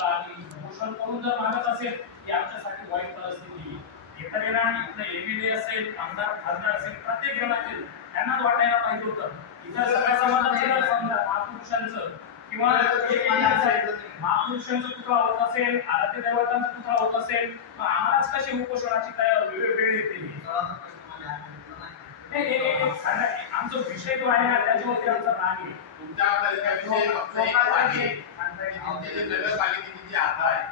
होतं आणि उपोषण करून जर मागत असेल की आमच्यासाठी वाईट परिस्थिती एखाद्याला इथं एमएलए असेल आमदार खासदार असेल प्रत्येक जण असेल त्यांनाच वाटायला पाहिजे होतं इथं सगळ्या समाजाचं समजा महापुरुषांचं किंवा महापुरुषांचा पुतळा होत असेल आराध्य दैवतांचा पुतळा होत असेल मग आम्हालाच कशी उपोषणाची काय वेळ येते आमचा विषय जो आहे ना त्याच्यावरती आमचा राग आहे तुमच्या नगरपालिकेची जी आता आहे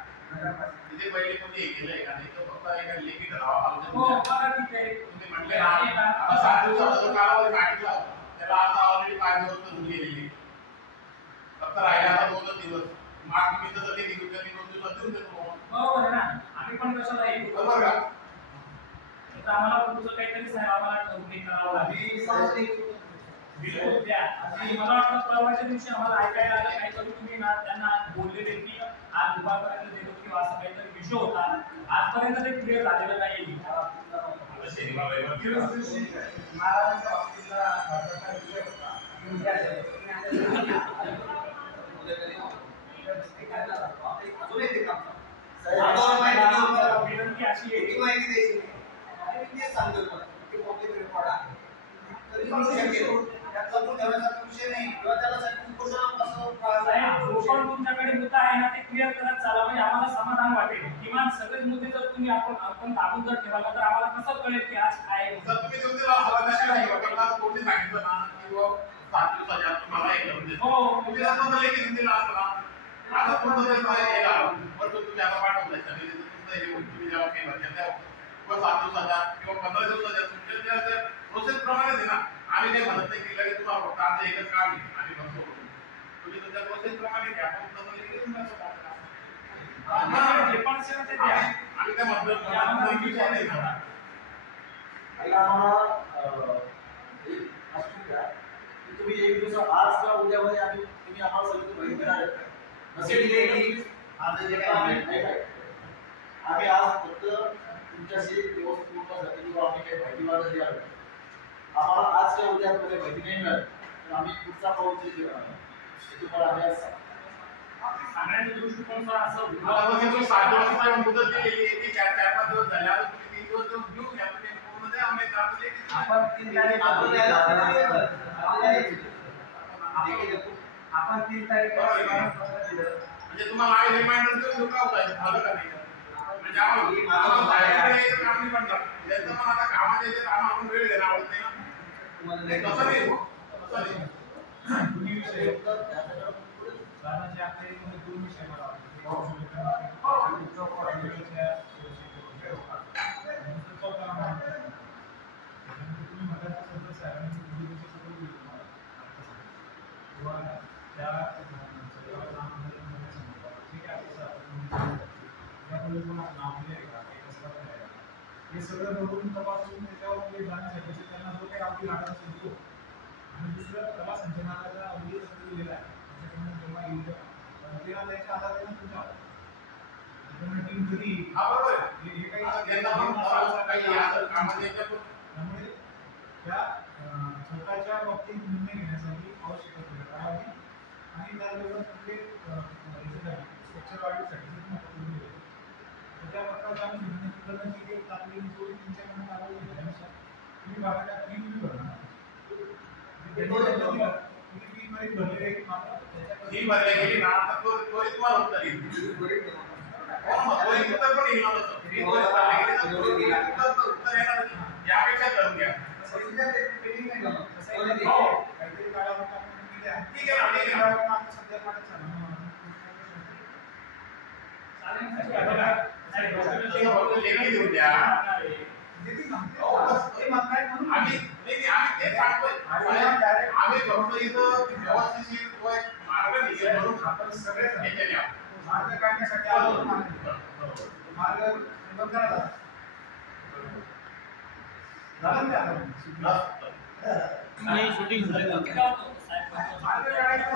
तिथे पहिले कोणी हे केलंय का नाही तो फक्त एका लेखी ठरावा तुम्ही म्हटले आता 7 दिवसाचा जो कालावधी मागितला होता त्याला आता ऑलरेडी 5 दिवस होऊन गेलेले फक्त राहिला आता 2 दिवस मार्च मी तर लेखी घेऊन मी 2 दिवसात देऊन देतो बरोबर आहे ना आम्ही पण कशाला हे बरोबर का तर आम्हाला पुढचं काहीतरी साहेब आम्हाला ठरवून करावं लागेल बिलकुल द्या आणि मला वाटतं परवाच्या दिवशी आम्हाला ऐकायला आलं काहीतरी तुम्ही ना त्यांना बोललेले की आज दुपारपर्यंत देतो किंवा असं काहीतरी विषय होता आजपर्यंत ते क्लिअर झालेलं नाही महाराजांच्या बाबतीतला विषय होता विनंती अशी आहे की माहिती द्यायची मी तेच सांगतो की पब्लिक रेकॉर्ड आहे तरी म्हणू शकेल त्यात लपून ठेवण्याचा विषय नाही किंवा त्याला पण तुमच्याकडे मुद्दा आहे ना ते क्लिअर करत चाला म्हणजे आम्हाला समाधान वाटेल किमान सगळेच मुद्दे जर तुम्ही आपण दाबून जर ठेवला तर आम्हाला कसं कळेल की आज काय तुम्ही कोणी सांगितलं ना किंवा 7 दिवसाच्या तुम्हाला एक लावून देतो हो तुम्ही आता लेखी दिला असला आता तुमचं काय पण तुम्ही आता पाठवलंय सगळे तुमचं हे तुम्ही जेव्हा काही भरल्या तेव्हा 7 दिवसाच्या किंवा 15 दिवसाच्या तुमच्या प्रोसेस प्रमाणे आहे ना आम्ही काही म्हणत नाही की लगेच तुम्हाला फक्त आमचं एकच काम आहे आम्ही बसतो तुम्ही तुमच्या प्रोसेस प्रमाणे घ्या पण तसं लगेच आम्ही काय म्हणतो तुम्ही एक दिवस आज का उद्यामध्ये आम्ही तुम्ही आम्हाला सगळं माहिती देणार आम्ही आज फक्त तुमच्याशी व्यवस्थित बोलण्यासाठी किंवा आम्ही काही माहिती मागत आलो आम्हाला आज किंवा उद्या आपल्याला माहिती नाही मिळाली तर आम्ही पुढचा पाऊल जे घेणार ते तुम्हाला आम्ही आज सांगण्याच्या दृष्टिकोन असं जो 7 दिवसाची मुदत दिलेली आहे ती 4-5 दिवस झाले आता तुम्ही 3 दिवस घेऊन घ्या तुम्ही पूर्ण द्या आम्ही आपण 3 तारीख आपण 3 तारीख म्हणजे तुम्हाला आम्ही रिमाइंडर देऊन का होता झालं का नाही म्हणजे आम्हाला बाहेर काम नाही पडणार त्याचं पण आता कामात येते काम आपण वेळ देणं आवडत नाही ना तसं नाही तसं नाही दोन्ही विषय दादाच्या आपल्यामध्ये 2 विषय मला हे सगळं बघून तपासून त्याच्यावर जाण्यासाठी त्यांना जो काही अवधी लागत असेल तो आणि दुसरं कला संचालनाला अवधी दिलेला आहे त्याच्याकडून जेव्हा येईल तेव्हा त्याच्या आधारे तुमच्या टीम कधी हे काही त्यामुळे त्या स्वतःच्या बाबतीत निर्णय घेण्यासाठी आवश्यक असलेल्या आणि त्याबरोबर कुठले स्वच्छ वाढीसाठी त्या प्रकारचा आम्ही निर्णय तातडीने जोडी तुमच्याकडून कारवाई झाल्यानुसार तुम्ही बागायला फी भरणार भरलेले फी भरल्या गेली ना तर त्वरित तुम्हाला उत्तर येईल यापेक्षा करून घ्या काहीतरी काळामध्ये ठीक आहे ना सध्या लेखी देऊ द्या आम्ही ते सांगतोय आम्ही फक्त इथं व्यवस्थित मार्ग निघेल म्हणून आपण सगळेच घेतलेले आहोत मार्ग काढण्यासाठी आलो मार्ग बंद करा झालं नाही शूटिंग मार्ग काढायचं